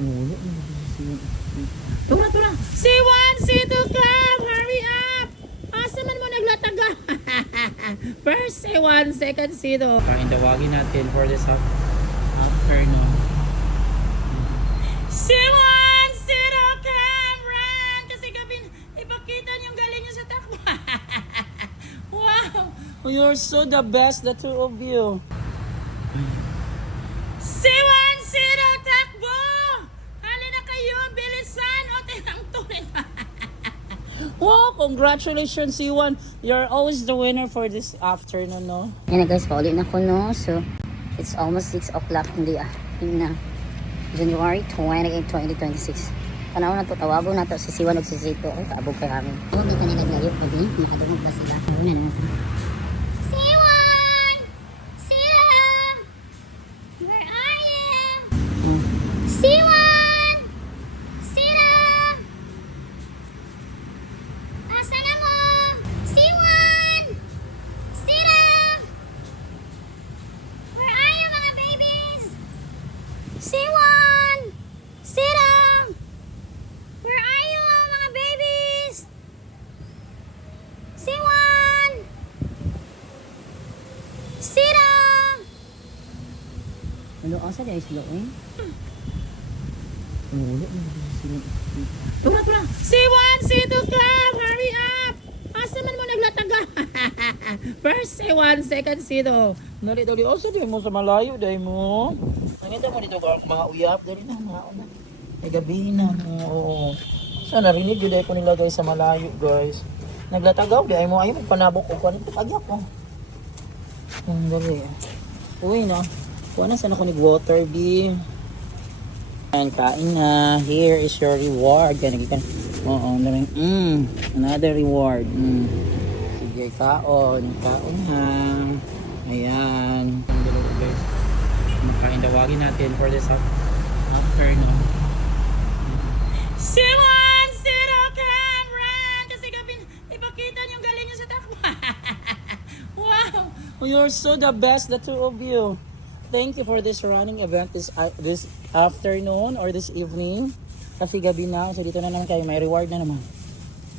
Ulo. Tura, tura. C1, C2, come! Hurry up! Asa man mo naglataga? First C1, second C2. Tawagin natin for this afternoon. C1, C2, come! Run! Kasi gabi, ipakita niyong galing niyo sa takbo. Wow! You're so the best, the two of you. C1, C2, takbo! Halina kayo, bilisan! O, tinang tuloy. Wow, congratulations C1. You're always the winner for this afternoon, no? Yan na guys, paulit na ko, no? So, it's almost 6 o'clock in the afternoon na. January 28, 2026. Panahon na to, tawagong na to si C1 at si C2. Ay, kaabog kay amin. Huwag na kanila ngayon, pwede. Nakadungog ba sila? Una na natin. C1! C2! Where are you? C1! C2! Asa na mo? C1! C2! Where are you mga babies? C1! C2! Where are you mga babies? C1! C2! Ano, asa di ay sila, eh? Ulo. Tura, tura. C1, C2, come! Hurry up! Asa man mo naglataga? First C1, second C2. Dali. Asa di mo sa malayo, dahil mo. Nangita mo dito mga uyap. Dali na, mga una. Ay gabi na. Oo. So, narinig yun dahil ko nilagay sa malayo, guys. Naglatagaw, dahil mo. Ay, magpanabok ko. Kuha nito, agyak ko. Dali. Uy, na. Kuha na, saan ako nag-water, B? And kain na. Here is your reward. Yan, nagikan. Oo, daming. Another reward. Sige, kaon. Kaon ha. Ayan. Dalawa, guys. Makain, tawagin natin for this afternoon. C1, C2, come! Run! Kasi gabi, ipakita niyong galing niyo sa takbo. Wow! You're so the best, the two of you. Thank you for this running event this afternoon or this evening. Kasi gabi na, so dito na naman kayo, may reward na naman.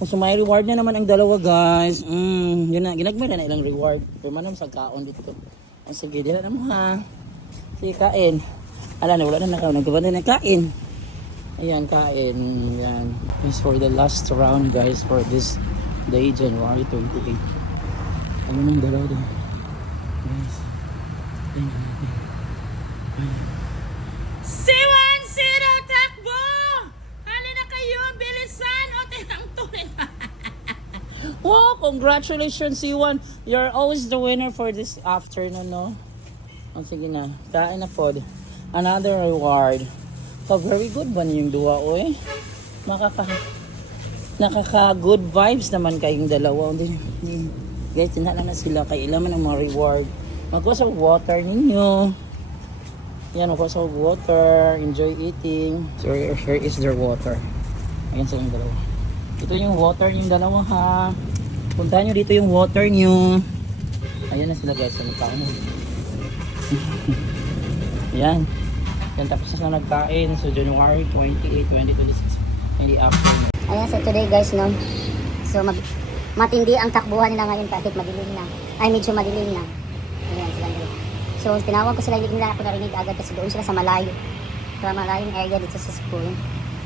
So may reward na naman ang dalawa, guys. Yun na, ginagmay na ilang reward. Pero man naman sa kaon dito. Sige, dito na mo ha. Sige, kain. Ala na, wala na nakaw. Nagkabanda na kain. Ayan, kain. Ayan. This for the last round, guys, for this day, January 28. Ano nang dalawa din? Guys. C1, C2, takbo! Halina kayo, bilisan! O, tinang tuloy. Wow, congratulations C1. You're always the winner for this afternoon, no? O, sige na. Kain na po. Another reward. So, very good ba niyong duwa, oy? Nakaka-good vibes naman kayong dalawa. Guys, tinala na sila. Kailangan ng mga reward. Magkuha sa water ninyo. Yan, magkuha sa water. Enjoy eating. So, here is their water. Ayan sa yung dalawa. Ito yung water yung dalawa, ha. Puntahan nyo dito yung water nyo. Ayan na sila, guys. Ano pa mo? Yan. Yan, tapos na nagkain. So, January 28, 2026. In the afternoon. Ayan, so today guys, no? So, matindi ang takbuhan nila ngayon kahit madilim na. Ay, medyo madilim na. Ayan, sila nila. So, tinawag ko sila, hindi nila ako narinig agad kasi doon sila sa malayo. Sa malayong area dito sa school.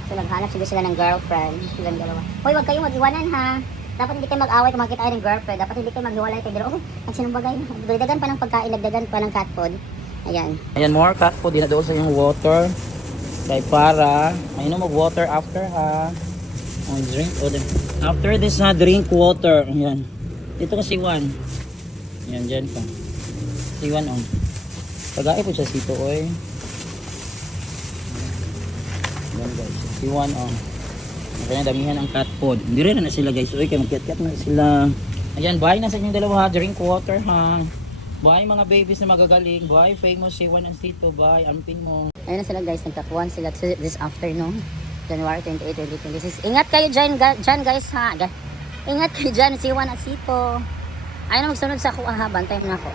So, naghanap siguro sila ng girlfriend. Silang dalawa. Hoy, wag kayong mag-iwanan ha. Dapat hindi kayo mag-away kung makita kayo ng girlfriend. Dapat hindi kayo mag-iwalay kayo. Oh, nagsinumbagay na. Dagdagan pa ng pagkain, nagdagan pa ng cat food. Ayan. Ayan, more cat food. Dinadoon sa yung water. Kaya para, ayun mag-water after ha. Oh, drink. Oh, after this na, drink water. Ayan. Dito kasi one. Ayan, dyan pa. C1 on. Pag-aay po siya sito, oy. Ayan guys. C1 on. Kaya damihan ang cat food. Hindi rin na sila guys. Oy, kaya mag-cat-cat na sila. Ayan, bye na sa inyong dalawa ha. Drink water ha. Bye mga babies na magagaling. Bye famous C1 and C2. Bye. Ampin mo. Ayun na sila guys. Nagtapuan sila this afternoon. January 28, 2026. Ingat kayo dyan guys ha. Ingat kayo dyan. C1 at C2. Ayun na magsunod sa kuha ha. Bantay mo na ako.